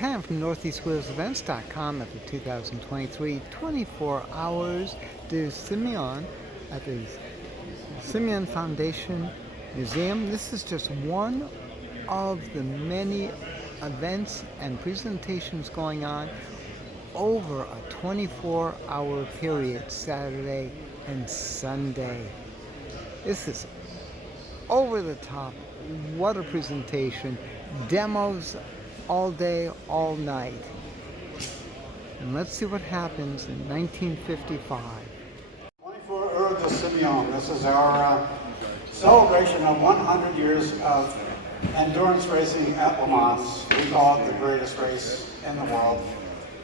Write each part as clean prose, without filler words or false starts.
Pam from NortheastWheelsEvents.com at the 2023 24 Hours du Simeone at the Simeone Foundation Museum. This is just one of the many events and presentations going on over a 24-hour period, Saturday and Sunday. This is over the top. What a presentation. Demos all day, all night. And let's see what happens in 1955. 24 Heures du Simeone. This is our celebration of 100 years of endurance racing at Le Mans. We call it the greatest race in the world.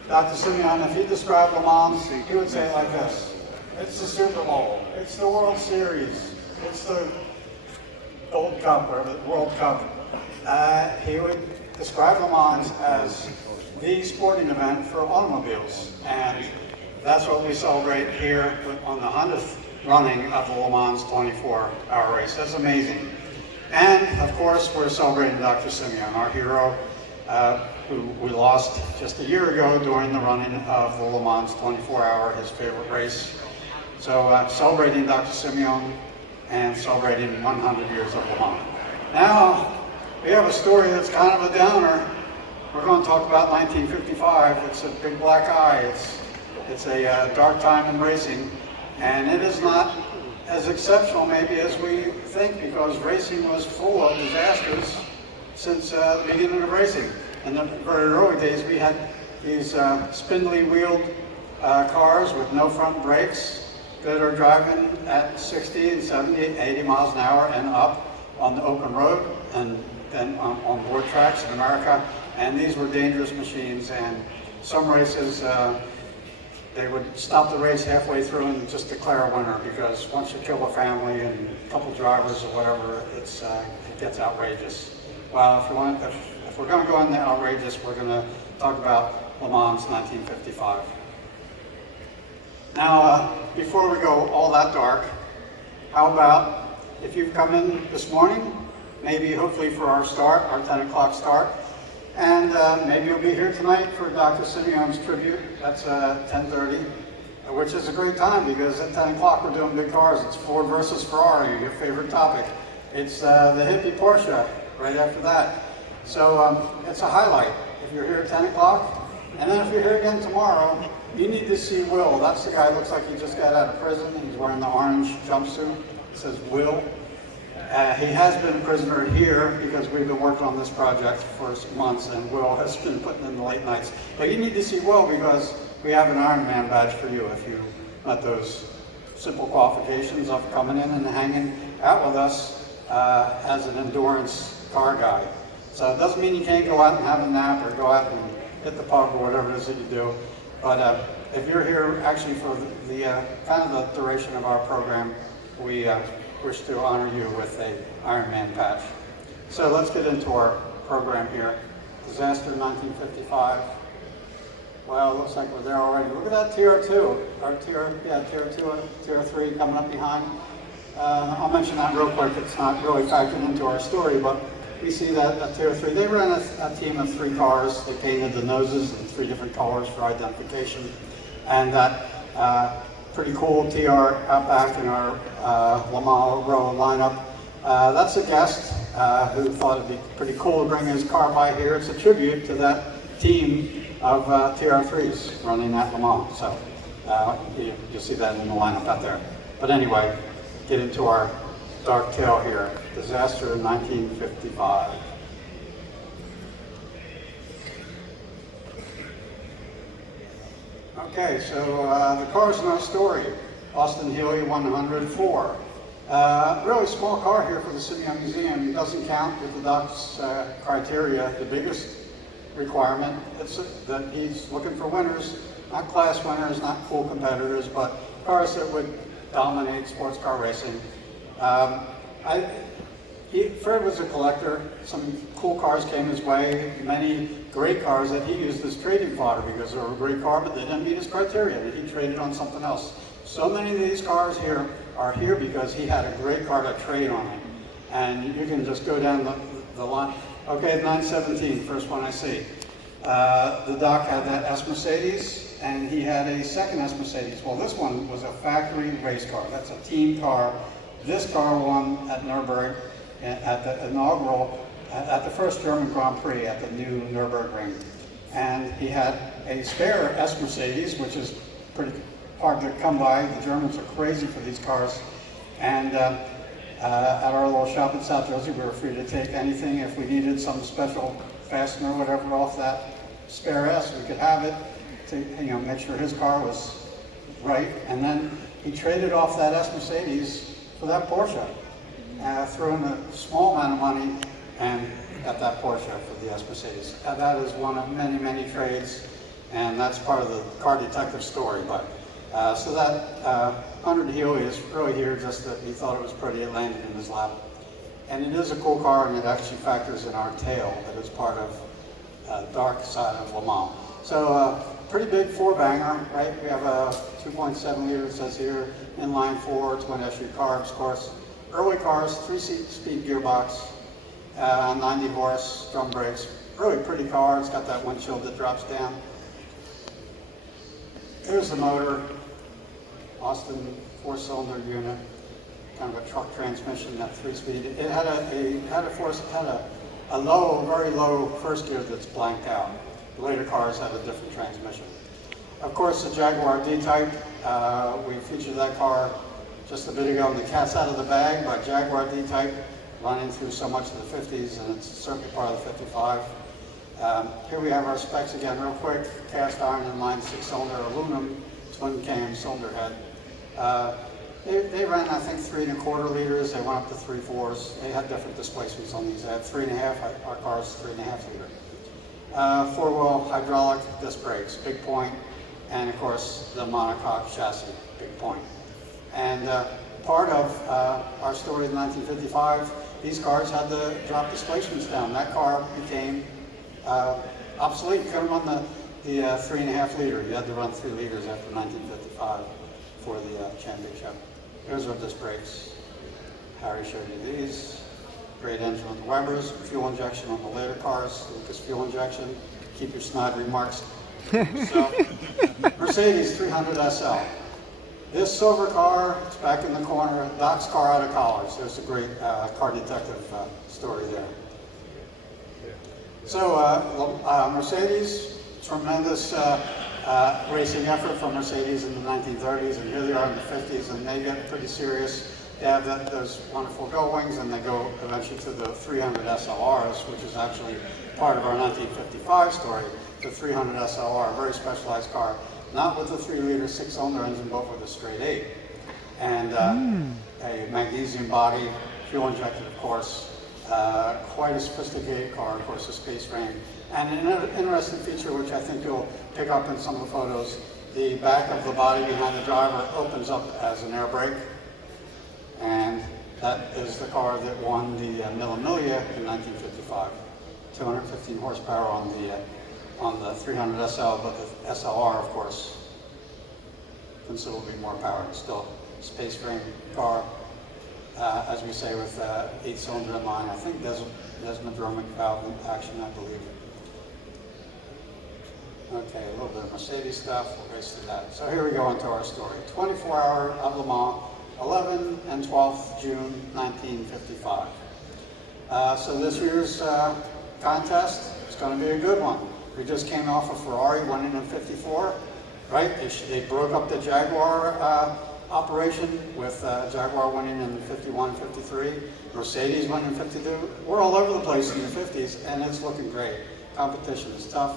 Dr. Simeone, if he described Le Mans, he would say it like this. It's the Super Bowl. It's the World Series. It's the Gold Cup or the World Cup. He would describe Le Mans as the sporting event for automobiles. And that's what we celebrate here on the 100th running of the Le Mans 24-hour race. That's amazing. And of course, we're celebrating Dr. Simeone, our hero, who we lost just a year ago during the running of the Le Mans 24-hour, his favorite race. So celebrating Dr. Simeone and celebrating 100 years of Le Mans. Now, we have a story that's kind of a downer. We're going to talk about 1955. It's a big black eye. It's a dark time in racing, and it is not as exceptional maybe as we think, because racing was full of disasters since the beginning of racing. In the very early days, we had these spindly wheeled cars with no front brakes that are driving at 60 and 70, 80 miles an hour and up on the open road and then on board tracks in America. And these were dangerous machines, and some races, they would stop the race halfway through and just declare a winner, because once you kill a family and a couple drivers or whatever, it gets outrageous. Well, if we're going to go into outrageous, we're going to talk about Le Mans 1955. Now, before we go all that dark, how about if you've come in this morning, maybe hopefully for our start, our 10 o'clock start, and maybe you'll be here tonight for Dr. Simeone's tribute. That's 10:30, which is a great time, because at 10 o'clock we're doing big cars. It's Ford versus Ferrari, your favorite topic. It's the hippie Porsche right after that. So it's a highlight if you're here at 10 o'clock. And then if you're here again tomorrow, you need to see Will. That's the guy who looks like he just got out of prison. He's wearing the orange jumpsuit. It says Will. He has been a prisoner here because we've been working on this project for months, and Will has been putting in the late nights. But you need to see Will, because we have an Ironman badge for you if you met those simple qualifications of coming in and hanging out with us as an endurance car guy. So it doesn't mean you can't go out and have a nap or go out and hit the pub or whatever it is that you do. But if you're here actually for the kind of the duration of our program, we wish to honor you with a Ironman patch. So let's get into our program here. Disaster 1955. Well, it looks like we're there already. Look at that TR2, or TR2 and TR3 coming up behind. I'll mention that real quick. It's not really factored into our story, but we see that TR3. They ran a team of 3 cars. They painted the noses in 3 different colors for identification, and that pretty cool TR out back in our Le Mans row lineup. That's a guest who thought it'd be pretty cool to bring his car by here. It's a tribute to that team of TR3s running at Le Mans. So you'll see that in the lineup out there. But anyway, get into our dark tale here. Disaster in 1955. Okay, so the cars in our story. Austin Healey 104. Really small car here for the Simeone Museum. It doesn't count with the doc's criteria. The biggest requirement is that he's looking for winners, not class winners, not cool competitors, but cars that would dominate sports car racing. Fred was a collector. Some cool cars came his way, many great cars that he used as trading fodder, because they were a great car, but they didn't meet his criteria, and he traded on something else. So many of these cars here are here because he had a great car to trade on it. And you can just go down the line. Okay, 917, first one I see. The doc had that S Mercedes, and he had a second S Mercedes. Well, this one was a factory race car. That's a team car. This car won at Nürburgring at the inaugural, at the first German Grand Prix at the new Nürburgring. And he had a spare S Mercedes, which is pretty hard to come by. The Germans are crazy for these cars. And at our little shop in South Jersey, we were free to take anything. If we needed some special fastener or whatever off that spare S, we could have it to, you know, make sure his car was right. And then he traded off that S Mercedes for that Porsche. Threw in a small amount of money and got that Porsche for the S Mercedes. That is one of many, many trades, and that's part of the car detective story. But so that 100 Healy is really here just that he thought it was pretty. It landed in his lap. And it is a cool car, and it actually factors in our tale that is part of dark side of Le Mans. So pretty big four-banger, right? We have a 2.7 liter, it says here, inline four, twin SU carbs, of course. Early cars, 3-speed gearbox, 90 horse, drum brakes. Really pretty car. It's got that windshield that drops down. Here's the motor, Austin 4-cylinder unit, kind of a truck transmission, that 3-speed. It had a low, very low first gear that's blanked out. The later cars had a different transmission. Of course, the Jaguar D-Type. We featured that car just a bit ago in the Cat's Out of the Bag by Jaguar D-Type, running through so much of the 50s, and it's certainly part of the 55. Here we have our specs again, real quick. Cast iron inline 6-cylinder aluminum twin cam cylinder head. They ran, I think, 3 1/4 liters. They went up to 3/4. They had different displacements on these. They had 3.5. Our car's 3.5 liter. 4-wheel hydraulic disc brakes, big point, and of course the monocoque chassis, big point. And part of our story in 1955, these cars had to drop displacements down. That car became obsolete. You couldn't run the 3.5 liter. You had to run 3 liters after 1955 for the championship. Here's our disc brakes. Harry showed you these. Great engine with the Webers. Fuel injection on the later cars. Lucas fuel injection. Keep your snide remarks. So, Mercedes 300 SL. This silver car, it's back in the corner. Doc's car out of college. There's a great car detective story there. So Mercedes, tremendous racing effort from Mercedes in the 1930s, and here they are in the 50s, and they get pretty serious. They have those wonderful gull wings, and they go eventually to the 300 SLRs, which is actually part of our 1955 story. The 300 SLR, a very specialized car, not with a 3-liter 6-cylinder engine, but with a straight 8. And a magnesium body, fuel injected, of course. Quite a sophisticated car, of course, a space frame. And an interesting feature, which I think you'll pick up in some of the photos, the back of the body behind the driver opens up as an air brake. And that is the car that won the Mille Miglia in 1955. 215 horsepower on the 300 SL, but the SLR, of course, considerably more power. It's still a space frame car, as we say, with 8-cylinder inline. I think desmodromic valve action, I believe. Okay, a little bit of Mercedes stuff. We'll race through that. So here we go into our story. 24-hour of Le Mans, 11 and 12th June 1955. So this year's contest is going to be a good one. We just came off of Ferrari winning in 54, right? They broke up the Jaguar operation with Jaguar winning in 51, 53, Mercedes winning in 52. We're all over the place in the 50s, and it's looking great. Competition is tough.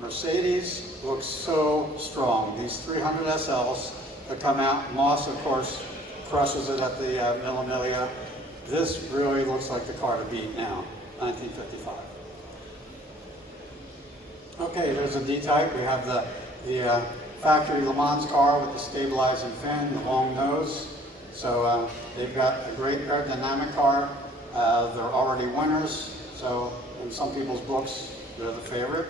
Mercedes looks so strong. These 300 SLs that come out, Moss, of course, crushes it at the Mille Miglia. This really looks like the car to beat now, 1955. Okay, there's a D-Type. We have the factory Le Mans car with the stabilizing fin, the long nose. So they've got a great aerodynamic car. They're already winners, so in some people's books, they're the favorite.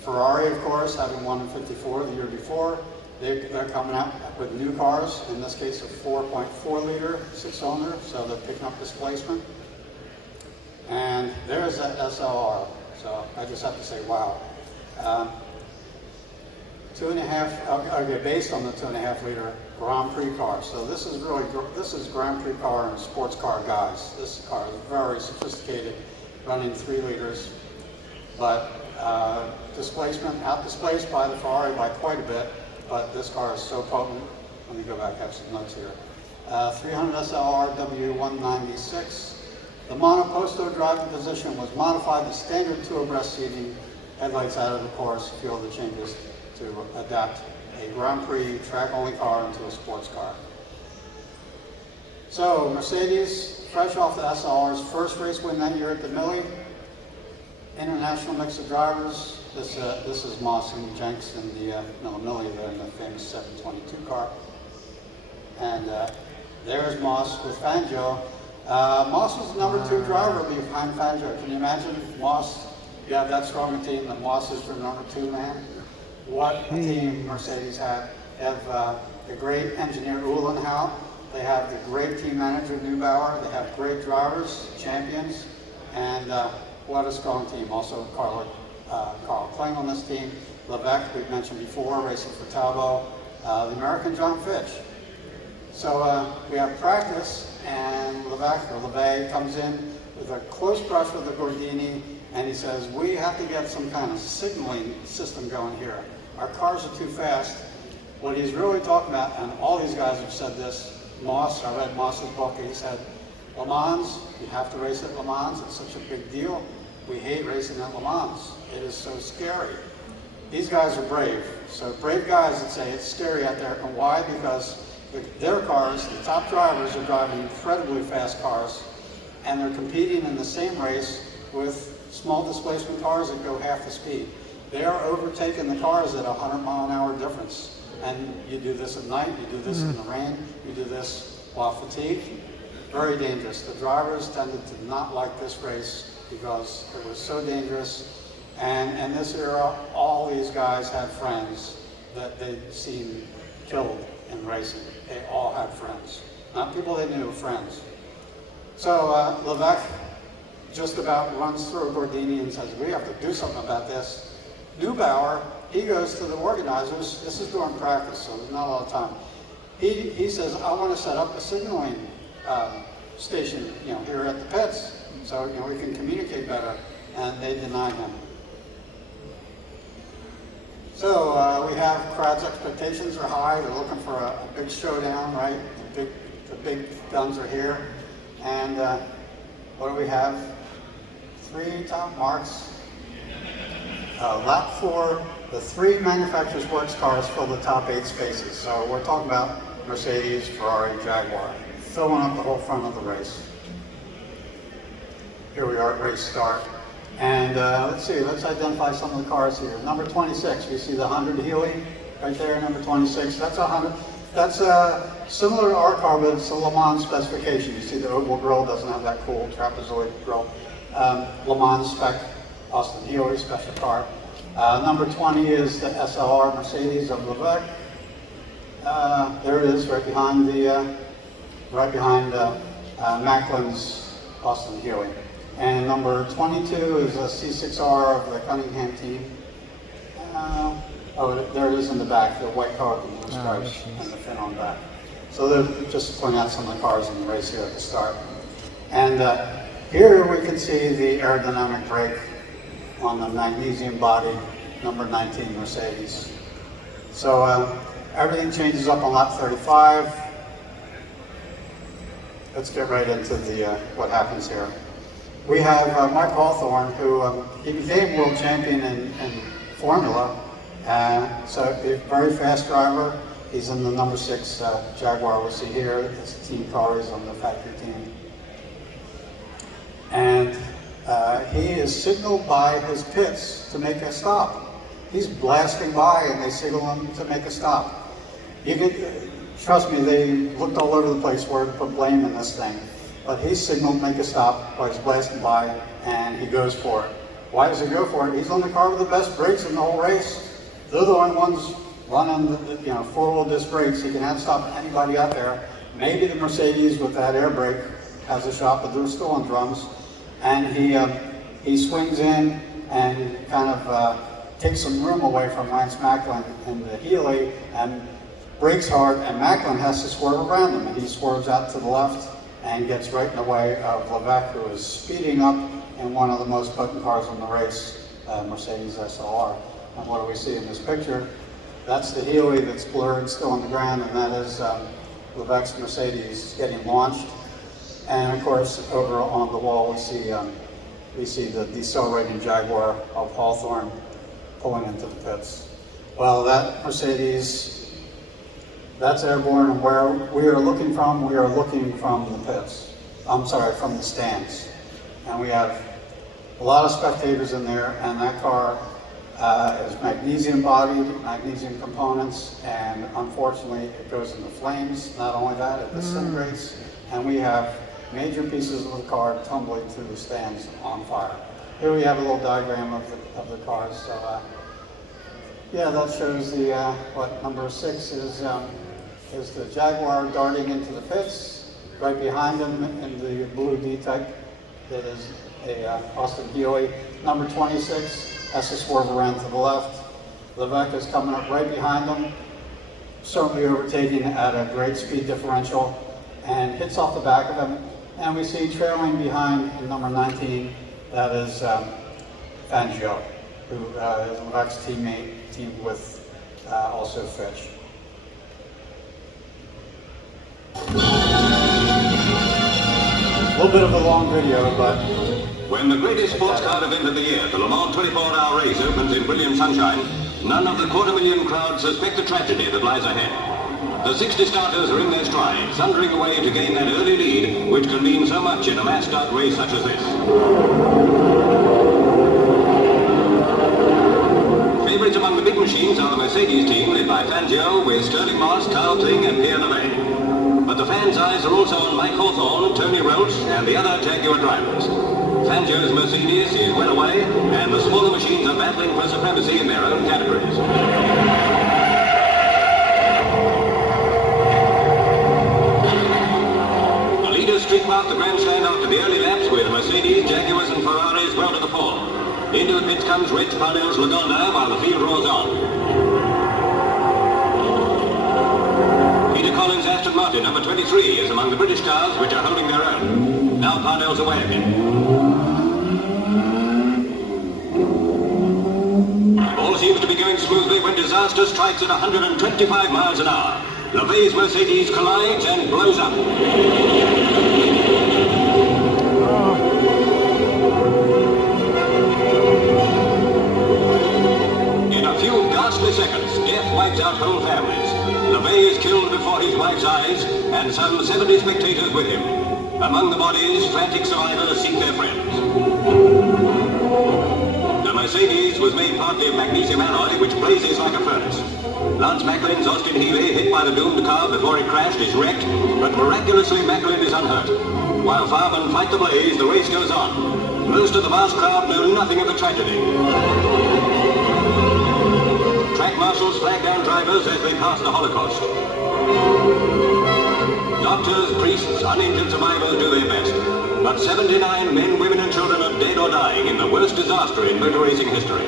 Ferrari, of course, having won in 54 the year before. They're coming out with new cars, in this case a 4.4 liter 6-cylinder, so they're picking up displacement. And there's that SLR. So I just have to say, wow. 2.5, okay, based on the 2.5 liter Grand Prix car. So this is Grand Prix car and sports car guys. This car is very sophisticated, running 3 liters, but out-displaced by the Ferrari by quite a bit, but this car is so potent. Let me go back, I have some notes here. 300 SLR W196. The monoposto driving position was modified to standard 2 abreast seating, headlights out of the course, fuel the changes to adapt a Grand Prix track-only car into a sports car. So Mercedes, fresh off the SLR's first race win that year at the Millie. International mix of drivers. This is Moss and Jenks in the Millie, they're in the famous 722 car. And there's Moss with Fangio. Moss was the number 2 driver behind Fangio. Can you imagine Moss? You have that strong a team, and Moss is your number 2 man. What a team Mercedes had. They have the great engineer Uhlenhaut. They have the great team manager Neubauer. They have great drivers, champions, and what a strong team. Also Carl playing on this team. Levesque, we've mentioned before, racing for Talbot. The American John Fitch. So we have practice, and Levesque comes in with a close brush with the Gordini, and he says, we have to get some kind of signaling system going here. Our cars are too fast. What he's really talking about, and all these guys have said this, Moss, I read Moss's book, he said, Le Mans, you have to race at Le Mans, it's such a big deal. We hate racing at Le Mans. It is so scary. These guys are brave. So brave guys that say it's scary out there, and why? Because their cars, the top drivers are driving incredibly fast cars, and they're competing in the same race with small displacement cars that go half the speed. They are overtaking the cars at a 100-mile-an-hour difference. And you do this at night, you do this in the rain, you do this while fatigued. Very dangerous. The drivers tended to not like this race because it was so dangerous. And in this era, all these guys had friends that they'd seen killed in racing. They all had friends. Not people they knew, friends. So Levesque just about runs through Gordini and says, we have to do something about this. Neubauer, he goes to the organizers. This is during practice, so there's not a lot of time. He says, I want to set up a signaling station, here at the pits, so we can communicate better. And they denied him. So we have crowd's expectations are high. They're looking for a big showdown, right? The big guns are here. And what do we have? 3 top marks. Lap 4, the 3 manufacturers' sports cars fill the top 8 spaces. So we're talking about Mercedes, Ferrari, Jaguar, filling up the whole front of the race. Here we are at race start. And let's identify some of the cars here. Number 26, you see the 100 Healy right there, number 26. That's a 100. That's similar to our car, but it's a Le Mans specification. You see the oval grille doesn't have that cool trapezoid grille. Le Mans spec, Austin Healy special car. Number 20 is the SLR Mercedes of Levesque. There it is, right behind Macklin's Austin Healy. And number 22 is a C6R of the Cunningham team. There it is in the back, the white car with the blue stripes and the fin on the back. So they're just pointing out some of the cars in the race here at the start. And here we can see the aerodynamic brake on the magnesium body, number 19 Mercedes. So everything changes up on lap 35. Let's get right into the what happens here. We have Mike Hawthorne, who he became world champion in Formula. So a very fast driver. He's in the number 6 Jaguar we'll see here. It's team cars on the factory team. And he is signaled by his pits to make a stop. He's blasting by and they signal him to make a stop. You can, trust me, they looked all over the place where to put blame in this thing. But he signaled make a stop while he's blasting by, and he goes for it. Why does he go for it? He's on the car with the best brakes in the whole race. They're the only ones running the 4-wheel disc brakes. He can outstop anybody out there. Maybe the Mercedes with that air brake has a shot, but they're still on drums. And he swings in, and kind of takes some room away from Lance Macklin in the Healy and brakes hard, and Macklin has to swerve around him, and he swerves out to the left and gets right in the way of Levesque, who is speeding up in one of the most potent cars in the race, Mercedes SLR. And what do we see in this picture? That's the Healy that's blurred, still on the ground, and that is Levesque's Mercedes getting launched. And of course, over on the wall, we see the decelerating Jaguar of Hawthorne pulling into the pits. Well, that Mercedes, that's airborne, and where we are looking from the pits. I'm sorry, from the stands. And we have a lot of spectators in there, and that car is magnesium bodied, magnesium components, and unfortunately it goes into flames. Not only that, it disintegrates, and we have major pieces of the car tumbling through the stands on fire. Here we have a little diagram of the cars. So yeah, that shows the what number 6 is the Jaguar darting into the pits. Right behind him in the blue D-Type, that is a Austin Healy. Number 26 has to swerve around to the left. Levesque is coming up right behind him, certainly overtaking at a great speed differential, and hits off the back of him. And we see trailing behind in number 19, that is Fangio, who is Levesque's teammate, teamed with also Fitch. A little bit of a long video, but... When the greatest sports car event of the year, the Le Mans 24-hour race, opens in brilliant sunshine, none of the 250,000 crowd suspect the tragedy that lies ahead. The 60 starters are in their stride, thundering away to gain that early lead, which can mean so much in a mass start race such as this. Favourites among the big machines are the Mercedes team, led by Fangio, with Sterling Moss, Carl Kling and Pierre Lemay. But the fans' eyes are also on Mike Hawthorne, Tony Roach and the other Jaguar drivers. Fangio's Mercedes is well away, and the smaller machines are battling for supremacy in their own categories. The leaders streak past the grandstand after the early laps with Mercedes, Jaguars and Ferraris well to the fore. Into the pits comes Rich Parnell's Lagonda while the field roars on. Peter Collins' Aston Martin, number 23, is among the British cars which are holding their own. Now Parnell's away again. All seems to be going smoothly when disaster strikes at 125 miles an hour. LeVay's Mercedes collides and blows up. In a few ghastly seconds, death wipes out whole families. LeVay is killed before his wife's eyes, and some 70 spectators with him. Among the bodies, frantic survivors seek their friends. The Mercedes was made partly of magnesium alloy, which blazes like a furnace. Lance Macklin's Austin Healy, hit by the doomed car before it crashed, is wrecked, but miraculously Macklin is unhurt. While firemen fight the blaze, the race goes on. Most of the vast crowd know nothing of the tragedy. Track marshals flag down drivers as they pass the Holocaust. Doctors, priests, uninjured survivors do their best. But 79 men, women and children are dead or dying in the worst disaster in motor racing history.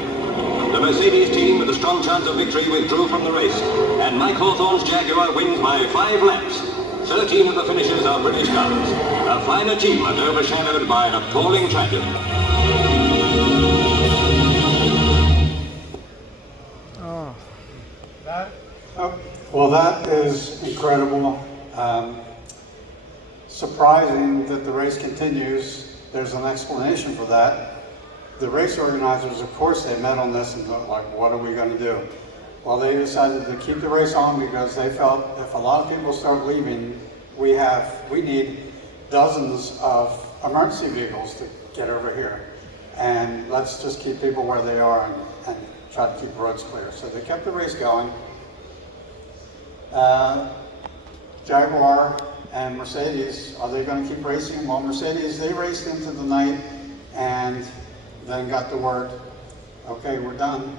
The Mercedes team with a strong chance of victory withdrew from the race, and Mike Hawthorne's Jaguar wins by 5 laps. 13 of the finishers are British cars. A fine achievement overshadowed by an appalling tragedy. Well, that is incredible. Surprising that the race continues. There's an explanation for that. The race organizers, of course, they met on this and thought, like, what are we going to do? Well, they decided to keep the race on because they felt if a lot of people start leaving, we need dozens of emergency vehicles to get over here. And let's just keep people where they are and try to keep roads clear. So they kept the race going. Jaguar and Mercedes, are they going to keep racing? Well, Mercedes, they raced into the night and then got the word, okay, we're done.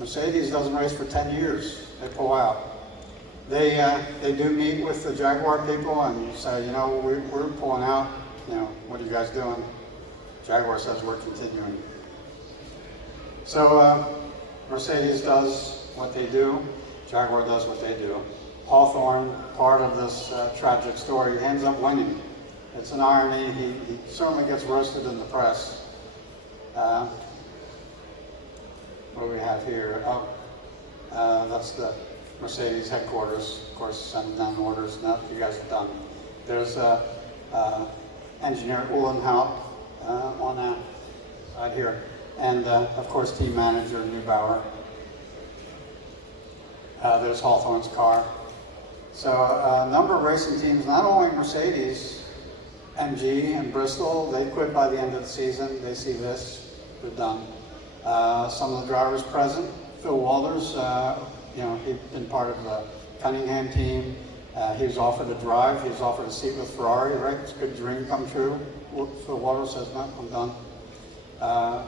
Mercedes doesn't race for 10 years. They pull out. They do meet with the Jaguar people and say, you know, we're pulling out. You know, what are you guys doing? Jaguar says we're continuing. So Mercedes does what they do, Jaguar does what they do. Hawthorne, part of this tragic story, ends up winning. It's an irony. He certainly gets roasted in the press. What do we have here? That's the Mercedes headquarters, of course, sending down orders. Now you guys are done. There's engineer Uhlenhout on that side here, and of course team manager Neubauer. There's Hawthorne's car. So a number of racing teams, not only Mercedes, MG and Bristol, they quit by the end of the season. They see this, they're done. Some of the drivers present, Phil Walters, he'd been part of the Cunningham team. He was offered a drive. He was offered a seat with Ferrari, right? It's a good dream come true. Phil Walters says, no, I'm done. A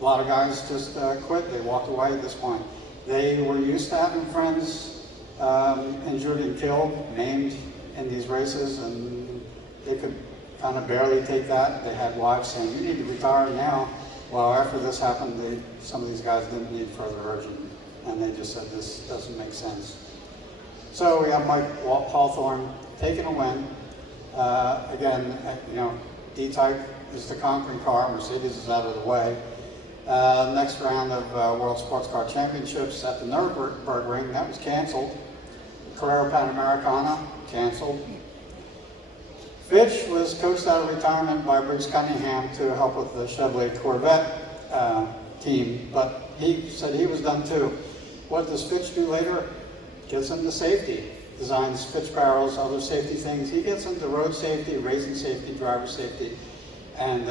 lot of guys just quit. They walked away at this point. They were used to having friends injured and killed, named in these races, and they could kind of barely take that. They had wives saying, you need to retire now. Well, after this happened, some of these guys didn't need further urging, and they just said, this doesn't make sense. So we have Mike Hawthorne taking a win. Again, D-Type is the conquering car. Mercedes is out of the way. Next round of World Sports Car Championships at the Nürburgring, that was canceled. Carrera Panamericana, canceled. Fitch was coached out of retirement by Bruce Cunningham to help with the Chevrolet Corvette team, but he said he was done too. What does Fitch do later? Gets into safety, designs Fitch barrels, other safety things. He gets into road safety, racing safety, driver safety, and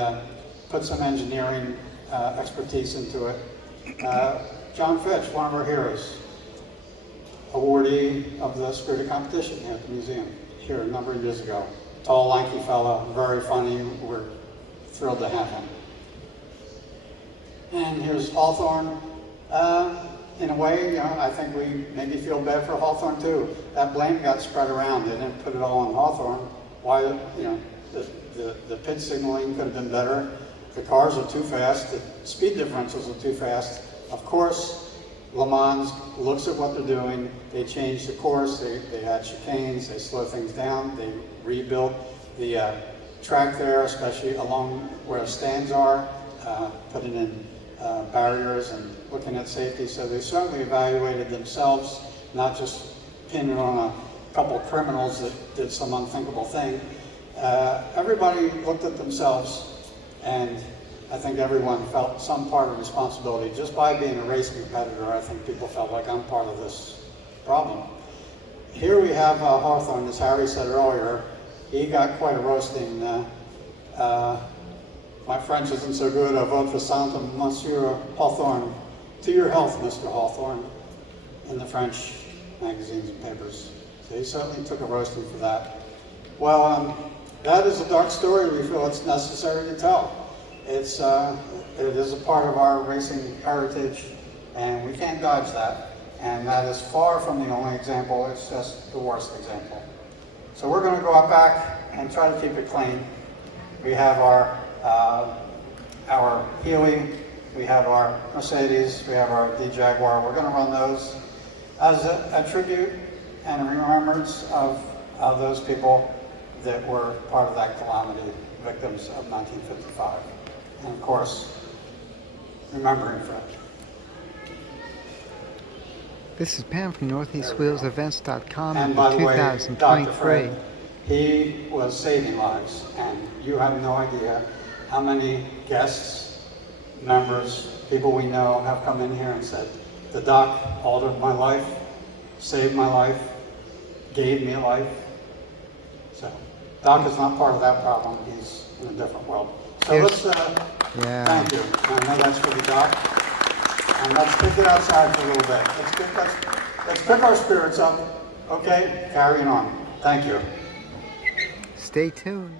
puts some engineering expertise into it. John Fitch, one of our heroes, awardee of the Spirit of Competition here at the museum, here a number of years ago. Tall, lanky fellow, very funny. We're thrilled to have him. And here's Hawthorne. In a way, I think we maybe feel bad for Hawthorne too. That blame got spread around. They didn't put it all on Hawthorne. Why, the pit signaling could have been better. The cars are too fast. The speed differentials are too fast. Of course, Le Mans looks at what they're doing. They change the course. They add chicanes. They slow things down. They rebuilt the track there, especially along where the stands are, putting in barriers and looking at safety. So they certainly evaluated themselves, not just pinning on a couple of criminals that did some unthinkable thing. Everybody looked at themselves, and I think everyone felt some part of responsibility. Just by being a race competitor, I think people felt like I'm part of this problem. Here we have Hawthorne, as Harry said earlier. He got quite a roasting. My French isn't so good. Votre santé, Monsieur Hawthorne. To your health, Mr. Hawthorne, in the French magazines and papers. So he certainly took a roasting for that. Well, that is a dark story we feel it's necessary to tell. It is a part of our racing heritage, and we can't dodge that. And that is far from the only example. It's just the worst example. So we're going to go out back and try to keep it clean. We have our Healy, we have our Mercedes, we have our D-Jaguar. We're going to run those as a tribute and a remembrance of those people that were part of that calamity, victims of 1955. And of course, remembering Fred. This is Pam from NortheastWheelsEvents.com And by the way, Dr. 2023. Fred, he was saving lives, and you have no idea how many guests, members, people we know have come in here and said, the doc altered my life, saved my life, gave me a life. So, Doc is not part of that problem. He's in a different world. So let's, thank you. I know that's for the Doc. And let's kick it outside for a little bit. Let's pick our spirits up. Okay, carrying on. Thank you. Stay tuned.